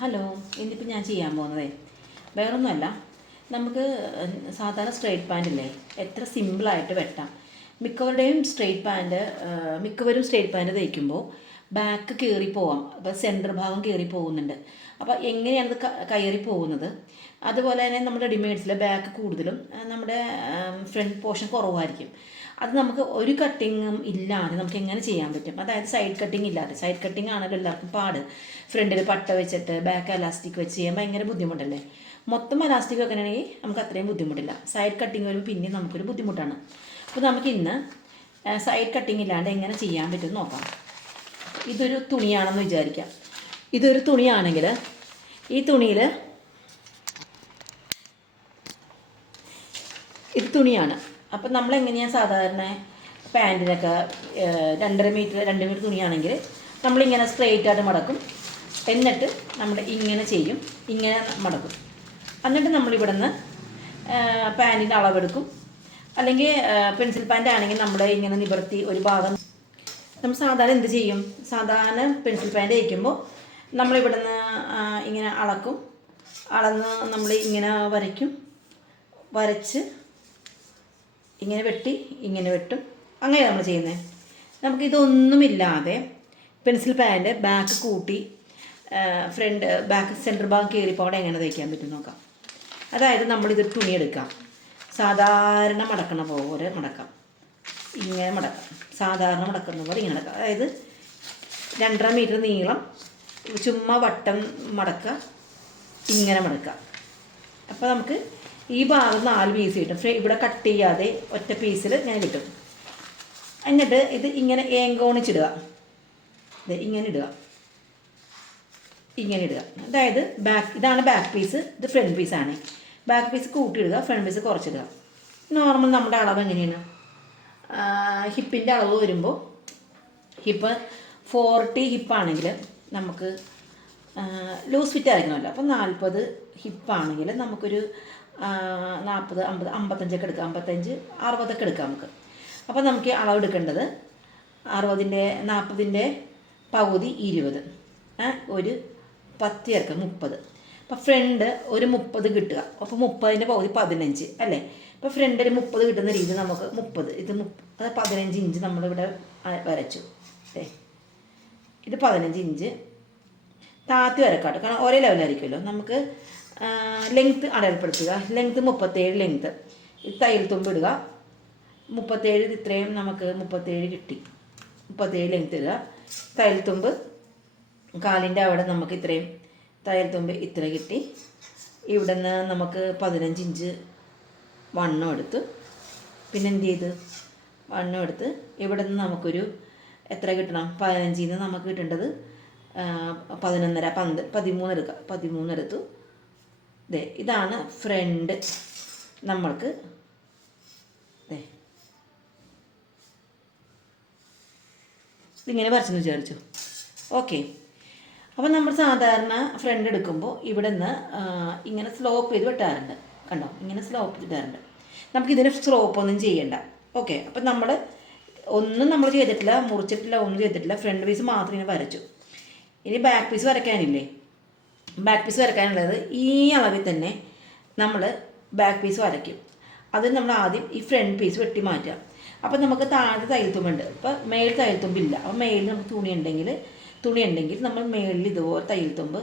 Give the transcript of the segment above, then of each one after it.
Hello, ഇന്നിപ്പോൾ ഞാൻ ചെയ്യാൻ പോകുന്നതേ വേറൊന്നുമല്ല. നമുക്ക് സാധാരണ സ്ട്രെയിറ്റ് പാൻറ്റില്ലേ, എത്ര സിമ്പിളായിട്ട് വെട്ടാം. മിക്കവരും സ്ട്രെയിറ്റ് പാൻറ്റ് തയ്ക്കുമ്പോൾ ബാക്ക് കയറി പോവാം, അപ്പോൾ സെൻറ്റർ ഭാഗം കയറി പോകുന്നുണ്ട്. അപ്പോൾ എങ്ങനെയാണത് കയറി പോകുന്നത്? അതുപോലെ തന്നെ നമ്മുടെ റെഡിമെയ്ഡ്സിൽ ബാക്ക് കൂടുതലും നമ്മുടെ ഫ്രണ്ട് പോർഷൻ കുറവായിരിക്കും. അത് നമുക്ക് ഒരു കട്ടിങ്ങും ഇല്ലാതെ നമുക്ക് എങ്ങനെ ചെയ്യാൻ പറ്റും? അതായത് സൈഡ് കട്ടിങ് ഇല്ലാതെ. സൈഡ് കട്ടിങ് ആണല്ലോ എല്ലാവർക്കും പാട്. ഫ്രണ്ടിൽ പട്ട വെച്ചിട്ട് ബാക്ക് അലാസ്റ്റിക് വെച്ച് ചെയ്യാൻ ഭയങ്കര ബുദ്ധിമുട്ടല്ലേ. മൊത്തം അലാസ്റ്റിക് വെക്കണമെങ്കിൽ നമുക്ക് അത്രയും ബുദ്ധിമുട്ടില്ല. സൈഡ് കട്ടിങ് വരുമ്പോൾ പിന്നെ നമുക്കൊരു ബുദ്ധിമുട്ടാണ്. അപ്പോൾ നമുക്ക് ഇന്ന് സൈഡ് കട്ടിങ് ഇല്ലാണ്ട് എങ്ങനെ ചെയ്യാൻ പറ്റുമെന്ന് നോക്കാം. ഇതൊരു തുണിയാണെന്ന് വിചാരിക്കാം. ഇതൊരു തുണിയാണെങ്കിൽ ഈ തുണിയിൽ ഇത് തുണിയാണ്. അപ്പം നമ്മളെങ്ങനെയാണ് സാധാരണ പാൻറ്റിനൊക്കെ 2.5 മീറ്റർ തുണിയാണെങ്കിൽ നമ്മളിങ്ങനെ സ്ട്രെയിറ്റ് ആയിട്ട് മടക്കും. എന്നിട്ട് നമ്മൾ ഇങ്ങനെ ചെയ്യും, ഇങ്ങനെ മടക്കും. എന്നിട്ട് നമ്മളിവിടെ നിന്ന് പാൻറ്റിൻ്റെ അളവെടുക്കും. അല്ലെങ്കിൽ പെൻസിൽ പാൻ്റ് ആണെങ്കിൽ നമ്മൾ ഇങ്ങനെ നിവർത്തി ഒരു ഭാഗം നമ്മൾ സാധാരണ എന്ത് ചെയ്യും? സാധാരണ പെൻസിൽ പാൻ്റ് തയ്ക്കുമ്പോൾ നമ്മളിവിടെ നിന്ന് ഇങ്ങനെ അളക്കും. അളന്ന് നമ്മൾ ഇങ്ങനെ വരച്ച് ഇങ്ങനെ വെട്ടി ഇങ്ങനെ വെട്ടും. അങ്ങനെ നമ്മൾ ചെയ്യുന്നത്. നമുക്കിതൊന്നുമില്ലാതെ പെൻസിൽ പാൻ്റ് ബാക്ക് കൂട്ടി ബാക്ക് സെൻറ്റർ ഭാഗം കയറിപ്പോടെ എങ്ങനെ തയ്ക്കാൻ പറ്റും നോക്കാം. അതായത് നമ്മളിതൊരു തുണി എടുക്കാം, സാധാരണ മടക്കണ പോലെ മടക്കാം. ഇങ്ങനെ മടക്കാം, സാധാരണ മടക്കുന്ന പോലെ ഇങ്ങനെ മടക്കാം. അതായത് 2.5 മീറ്റർ നീളം, ചുമ്മാ വട്ടം മടക്കുക, ഇങ്ങനെ മടക്കുക. അപ്പോൾ നമുക്ക് ഈ ഭാഗം 4 പീസ് കിട്ടും. ഇവിടെ കട്ട് ചെയ്യാതെ ഒറ്റ പീസിൽ ഞാൻ കിട്ടും. എന്നിട്ട് ഇത് ഇങ്ങനെ ഏങ്കോണിച്ചിടുക. ഇങ്ങനെ ഇടുക. അതായത് ഇതാണ് ബാക്ക് പീസ്, ഇത് ഫ്രണ്ട് പീസാണ്. ബാക്ക് പീസ് കൂട്ടിയിടുക, ഫ്രണ്ട് പീസ് കുറച്ചിടുക. നോർമൽ നമ്മുടെ അളവ് എങ്ങനെയാണ്? ഹിപ്പിൻ്റെ അളവ് വരുമ്പോൾ ഹിപ്പ് 40 ഹിപ്പാണെങ്കിൽ നമുക്ക് ലൂസ് ഫിറ്റ് ആയിരിക്കണമല്ലോ. അപ്പോൾ 40 ഹിപ്പാണെങ്കിൽ നമുക്കൊരു 40, 50, 55 എടുക്കാം. 55, 60 എടുക്കാം നമുക്ക്. അപ്പോൾ നമുക്ക് അളവെടുക്കേണ്ടത് 40ൻ്റെ പകുതി 20, ഒരു 10 ചേർക്കുക 30. അപ്പോൾ ഫ്രണ്ട് ഒരു 30 കിട്ടുക. അപ്പോൾ 30ൻ്റെ പകുതി 15 അല്ലേ? ഇപ്പോൾ ഫ്രണ്ടിൽ 30 കിട്ടുന്ന രീതി നമുക്ക് 30, ഇത് 15 ഇഞ്ച് നമ്മളിവിടെ വരച്ചു. ഇത് 15 ഇഞ്ച് താത്തി വരക്കാട്ടോ, കാരണം ഒരേ ലെവലായിരിക്കുമല്ലോ. നമുക്ക് ലെങ്ത്ത് അടയാളപ്പെടുത്തുക. Length 37 length. ഇത് തയ്യൽ തുമ്പ് ഇടുക. 37 ഇത്രയും നമുക്ക് 37 കിട്ടി. 37 ലെങ്ത്ത് ഇടുക. തയ്യൽ തുമ്പ് കാലിൻ്റെ അവിടെ നമുക്ക് ഇത്രയും തയ്യൽ തുമ്പ് ഇത്ര കിട്ടി. ഇവിടെ നിന്ന് നമുക്ക് 15 ഇഞ്ച് വണ്ണം എടുത്ത്, പിന്നെ എന്ത് ചെയ്ത് വണ്ണം എടുത്ത് ഇവിടെ നിന്ന് നമുക്കൊരു എത്ര കിട്ടണം? 15 നിന്ന് നമുക്ക് കിട്ടേണ്ടത് 11.5, 13 എടുക്കുക. 13 എടുത്തു. ഇതാണ് ഫ്രണ്ട്. നമ്മൾക്ക് ഇതിങ്ങനെ വരച്ചെന്ന് വിചാരിച്ചു. ഓക്കെ. അപ്പോൾ നമ്മൾ സാധാരണ ഫ്രണ്ട് എടുക്കുമ്പോൾ ഇവിടെ നിന്ന് ഇങ്ങനെ സ്ലോപ്പ് ചെയ്ത് വെട്ടാറുണ്ട്. കണ്ടോ, ഇങ്ങനെ സ്ലോപ്പ് ചെയ്തിട്ടാറുണ്ട്. നമുക്കിതിന് സ്ലോപ്പൊന്നും ചെയ്യണ്ട. ഓക്കെ. അപ്പം നമ്മൾ ചെയ്തിട്ടില്ല, മുറിച്ചിട്ടില്ല, ഒന്നും ചെയ്തിട്ടില്ല. ഫ്രണ്ട് പീസ് മാത്രം ഇങ്ങനെ വരച്ചു. ഇനി ബാക്ക് പീസ് വരയ്ക്കാനില്ലേ? ബാക്ക് പീസ് വരയ്ക്കാനുള്ളത് ഈ അളവിൽ തന്നെ നമ്മൾ ബാക്ക് പീസ് വരയ്ക്കും. അത് നമ്മൾ ആദ്യം ഈ ഫ്രണ്ട് പീസ് വെട്ടി മാറ്റുക. അപ്പോൾ നമുക്ക് താഴെ തയ്യൽത്തുമ്പുണ്ട്. ഇപ്പോൾ മേൽ തയ്യൽത്തുമ്പില്ല. അപ്പോൾ മേലിൽ നമുക്ക് തുണി ഉണ്ടെങ്കിൽ നമ്മൾ മേളിൽ ഇതുപോലെ തയ്യൽത്തുമ്പ്,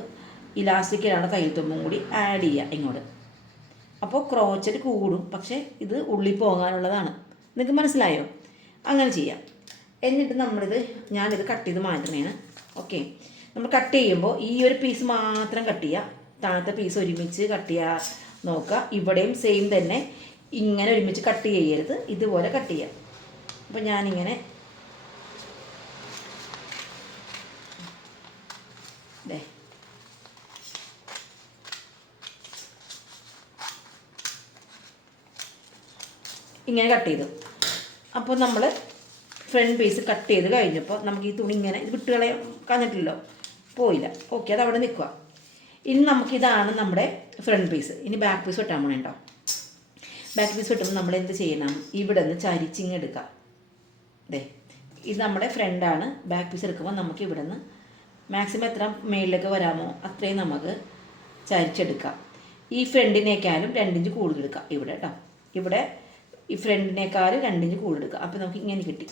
ഇലാസ്റ്റിക്കിലാണ് തയ്യൽത്തുമ്പും കൂടി ആഡ് ചെയ്യുക ഇങ്ങോട്ട്. അപ്പോൾ ക്രോച്ചറ്റ് കൂടും, പക്ഷേ ഇത് ഉള്ളിൽ പോകാനുള്ളതാണ്. നിങ്ങൾക്ക് മനസ്സിലായോ? അങ്ങനെ ചെയ്യാം. എന്നിട്ട് ഞാനിത് കട്ട് ചെയ്ത് മാറ്റണേണ്. ഓക്കെ. നമ്മൾ കട്ട് ചെയ്യുമ്പോൾ ഈ ഒരു പീസ് മാത്രം കട്ട് ചെയ്യുക. താഴത്തെ പീസ് ഒരുമിച്ച് കട്ട് ചെയ്യുക നോക്കുക. ഇവിടെയും സെയിം തന്നെ, ഇങ്ങനെ ഒരുമിച്ച് കട്ട് ചെയ്യരുത്, ഇതുപോലെ കട്ട് ചെയ്യുക. അപ്പോൾ ഞാനിങ്ങനെ ഇങ്ങനെ കട്ട് ചെയ്തു. അപ്പോൾ നമ്മൾ ഫ്രണ്ട് പീസ് കട്ട് ചെയ്ത് കഴിഞ്ഞപ്പോൾ നമുക്ക് ഈ തുണി ഇങ്ങനെ വിട്ടുകളെ കളഞ്ഞിട്ടില്ലല്ലോ, പോയില്ല. ഓക്കെ, അത് അവിടെ നിൽക്കുക. ഇനി നമുക്കിതാണ് നമ്മുടെ ഫ്രണ്ട് പീസ്. ഇനി ബാക്ക് പീസ് വെട്ടാൻ പോണേണ്ടോ? ബാക്ക് പീസ് വെട്ടുമ്പോൾ നമ്മൾ എന്ത് ചെയ്യണം? ഇവിടെ നിന്ന് ചരിച്ചിങ് എടുക്കുക. ഇത് നമ്മുടെ ഫ്രണ്ടാണ്. ബാക്ക് പീസ് എടുക്കുമ്പോൾ നമുക്ക് ഇവിടെ നിന്ന് മാക്സിമം എത്ര മേളിലേക്ക് വരാമോ അത്രയും നമുക്ക് ചരിച്ചെടുക്കാം. ഈ ഫ്രണ്ടിനേക്കാളും 2 ഇഞ്ച് കൂടുതലെടുക്കാം ഇവിടെ കേട്ടോ. ഇവിടെ ഈ ഫ്രണ്ടിനേക്കാളും 2 ഇഞ്ച് കൂടുതലെടുക്കുക. അപ്പോൾ നമുക്ക് ഇങ്ങനെ കിട്ടി.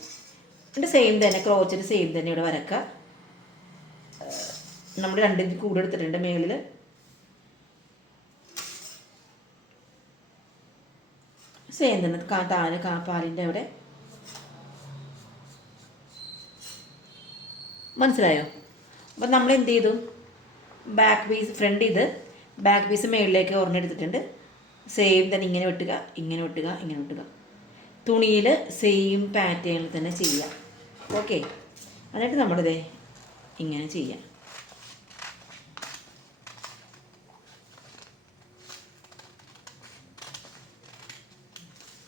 എന്നിട്ട് സെയിം തന്നെ ക്രോച്ചിന് സെയിം തന്നെ ഇവിടെ വരക്കുക. നമ്മൾ 2 ഇഞ്ച് കൂടുതൽ എടുത്തിട്ടുണ്ട് മേളിൽ. സെയിം തന്നെ താഴെ പാലിൻ്റെ അവിടെ. മനസ്സിലായോ? അപ്പം നമ്മൾ എന്ത് ചെയ്തു, ബാക്ക് പീസ് ഫ്രണ്ട് ഇത് ബാക്ക് പീസ് മേളിലേക്ക് ഒരെണ്ണെടുത്തിട്ടുണ്ട്. സെയിം തന്നെ ഇങ്ങനെ വെട്ടുക, ഇങ്ങനെ വെട്ടുക, ഇങ്ങനെ വെട്ടുക. തുണിയിൽ സെയിം പാറ്റേണിൽ തന്നെ ചെയ്യാം. ഓക്കെ, എന്നിട്ട് നമ്മളിത് ഇങ്ങനെ ചെയ്യാം.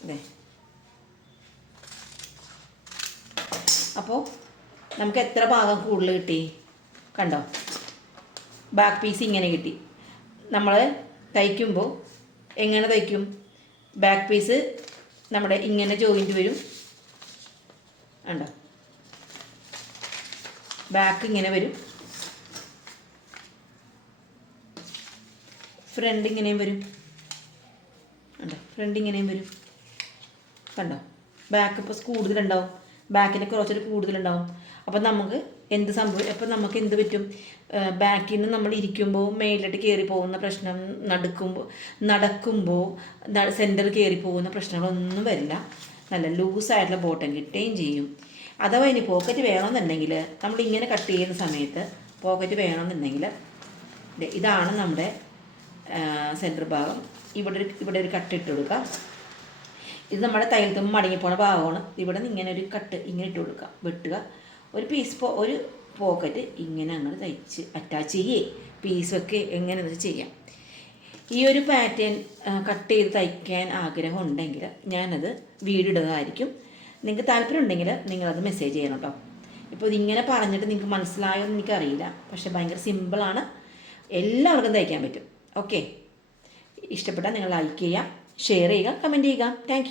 അതെ, അപ്പോൾ നമുക്ക് എത്ര ഭാഗം കൂടുതൽ കിട്ടി കണ്ടോ? ബാക്ക് പീസ് ഇങ്ങനെ കിട്ടി. നമ്മൾ തയ്ക്കുമ്പോൾ എങ്ങനെ തയ്ക്കും? ബാക്ക് പീസ് നമ്മുടെ ഇങ്ങനെ ജോയിൻറ്റ് വരും കണ്ടോ? ബാക്ക് ഇങ്ങനെ വരും, ഫ്രണ്ട് ഇങ്ങനെയും വരും കണ്ടോ? ഫ്രണ്ട് ഇങ്ങനെയും വരും കണ്ടോ? ബാക്ക് ഇപ്പോൾ കൂടുതലുണ്ടാവും, ബാക്കിന് കുറച്ചൊരു കൂടുതലുണ്ടാവും. അപ്പം നമുക്ക് എന്ത് സംഭവം, അപ്പം നമുക്ക് എന്ത് പറ്റും? ബാക്കിൽ നിന്ന് നമ്മൾ ഇരിക്കുമ്പോൾ മേലിലോട്ട് കയറി പോകുന്ന പ്രശ്നം, നടക്കുമ്പോൾ സെൻറ്റർ കയറി പോകുന്ന പ്രശ്നങ്ങളൊന്നും വരില്ല. നല്ല ലൂസായിട്ടുള്ള ബോട്ടം കിട്ടുകയും ചെയ്യും. അഥവാ ഇനി പോക്കറ്റ് വേണമെന്നുണ്ടെങ്കിൽ നമ്മളിങ്ങനെ കട്ട് ചെയ്യുന്ന സമയത്ത് പോക്കറ്റ് വേണമെന്നുണ്ടെങ്കിൽ ഇതാണ് നമ്മുടെ സെൻറ്റർ ഭാഗം. ഇവിടെ ഒരു കട്ട് ഇട്ട് കൊടുക്കുക. ഇത് നമ്മുടെ തയ്യൽ മടങ്ങിപ്പോണ ഭാഗമാണ്. ഇവിടെ നിന്ന് ഇങ്ങനെ ഒരു കട്ട് ഇങ്ങനെ ഇട്ട് കൊടുക്കുക, വെട്ടുക. ഒരു ഒരു പോക്കറ്റ് ഇങ്ങനെ അങ്ങനെ തയ്ച്ച് അറ്റാച്ച് ചെയ്യേ പീസൊക്കെ എങ്ങനെ ചെയ്യാം. ഈ ഒരു പാറ്റേൺ കട്ട് ചെയ്ത് തയ്ക്കാൻ ആഗ്രഹം ഉണ്ടെങ്കിൽ ഞാനത് വീഡിയോ നിങ്ങൾക്ക് താല്പര്യം ഉണ്ടെങ്കിൽ നിങ്ങളത് മെസ്സേജ് ചെയ്യണം കേട്ടോ. ഇപ്പോൾ ഇതിങ്ങനെ പറഞ്ഞിട്ട് നിങ്ങൾക്ക് മനസ്സിലായോ എന്ന് എനിക്കറിയില്ല, പക്ഷേ ഭയങ്കര സിമ്പിളാണ്, എല്ലാവർക്കും തയ്ക്കാൻ പറ്റും. ഓക്കെ, ഇഷ്ടപ്പെട്ടാൽ നിങ്ങൾ ലൈക്ക് ചെയ്യുക, ഷെയർ ചെയ്യുക, കമൻറ്റ് ചെയ്യുക. താങ്ക്